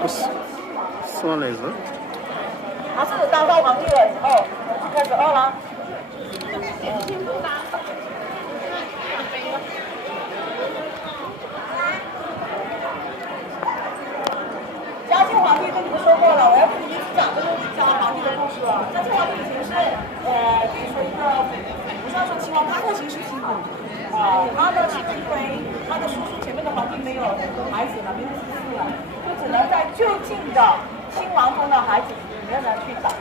不是，算了是。他是当上皇帝了以后，就开始饿了。嘉庆皇帝跟你们说过了，我要跟你们一起讲这个嘉皇帝的故事了。嘉庆皇帝以前是可以说一个不算说秦王，他后秦时期嘛。他呢是因为他的叔叔前面的皇帝没有孩子了，没有子嗣了，就只能在就近的亲王中的孩子里面呢去找。